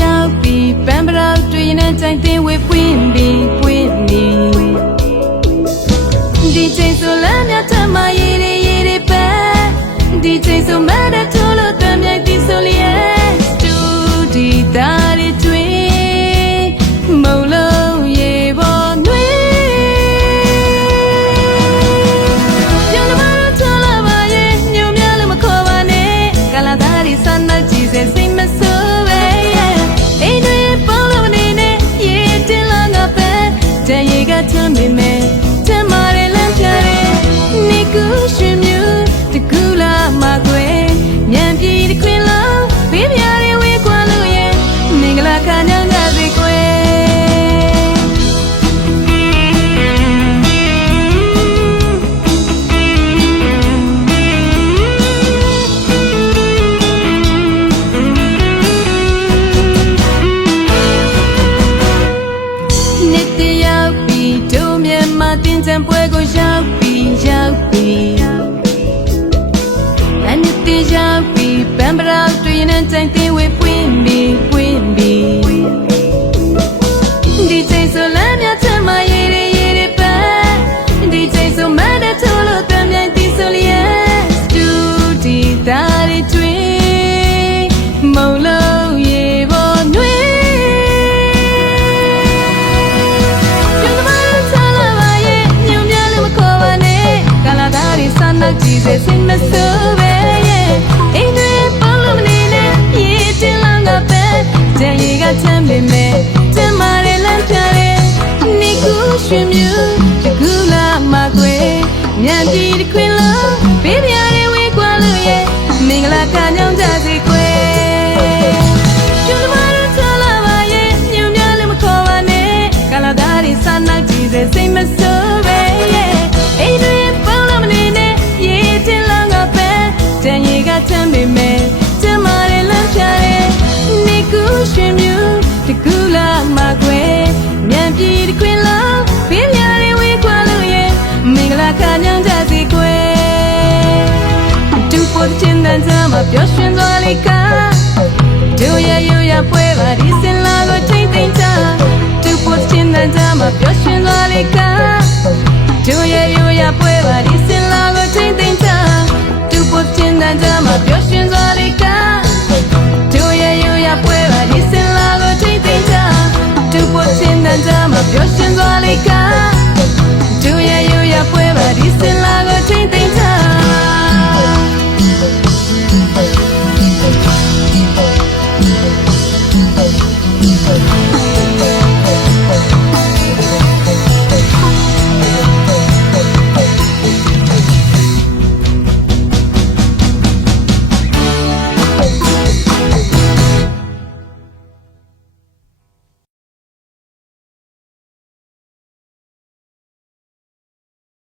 ရောက်ပြီးပန်းပရောက်တွေ့ရင်ကြိုင်တင်ဝေးပွင့်ပြီးဒီချိန်ဆိုလမ်းမြတ်ထမရေးရေးပဲဒီချိန်ဆိုမတဲ့ထိုးလို့တမ်းမြိုက်ဒီဆိုလျက်စတူဒီတာရီတွင်မုံလုံးရေပေါ်နှွေးပြောင်းမလို့ထော်လာပါရဲ့ညုံများလို့မခေါ်ပါနဲ့ကလာသားဒီစမ်းကြည့်စေစိတ်မဆိုးပဲအိမ်တွေပေါင်းလို့နေနဲ့ရေတင်လာငါပဲတန်ရေကထမ်းမိမယ်ထမ်းမာတယ်လမ်းပြတယ်နေကူရှင်မြူတကူလာမှာကွယ်မြန်ပြည်တစ်ခွင်လုံးဘေးပြားတွေဝေးကွာလို့ရဲ့မင်္ဂလာခါညငါစီကွယ်နှစ်တရောက်ပြီးတို့မြန်မာတင်ကြံပွဲကိုရောက်ပြီးအနှစ်တရောက်ပြီးပန်းပရောက်တွေ့ရင်ကြိုင်တင်ဝေးပွင့်ပြီးဒီချိန်ဆိုလမ်းမြတ်ထမရေးရေးပဲဒီချိန်ဆိုမတဲ့ထိုးလို့တမ်းမြိုင်ဒီဆိုလျက်စတူဒီတာရီတွင်မုံလုံးရေပေါ်နှွေးကြည့်စေစိတ်မဆိုးပဲအိမ်တွေပေါင်းလို့မနေနဲ့ရေတင်လာငါပဲတန်ရေကချမ်းပေမဲ့တမရလမ်းပြတယ်နေကူရှင်မြူတကူလာမှာကွယ်မြန်ပြည်တစ်ခွင်လုံးဘေးပြားတွေဝေးကွာလို့ရဲ့မင်္ဂလာကညောင်းကြစေကွယ်ကျူမတို့ချလာပါရဲ့ညုံများလည်းမခေါ်ပါနဲ့ကလာသားတွေစနောက်ကြည့်စေစိတ်မဆိုးပဲအိမ်တွေပေါင်းလို့မနေနဲ့တန်ရေကထမ်းပေမဲ့တမရလမ်းပြတယ်နေကူရှင်မြူတကူလာမှာကွယ်မြန်ပြည်တစ်ခွင်လုံးဘေးပြားတွေဝေးကွာလို့ရဲ့မင်္ဂလာခါညောင်းကြစီကွယ်တူပေါ်ချင်းတန်းကြမှာပြော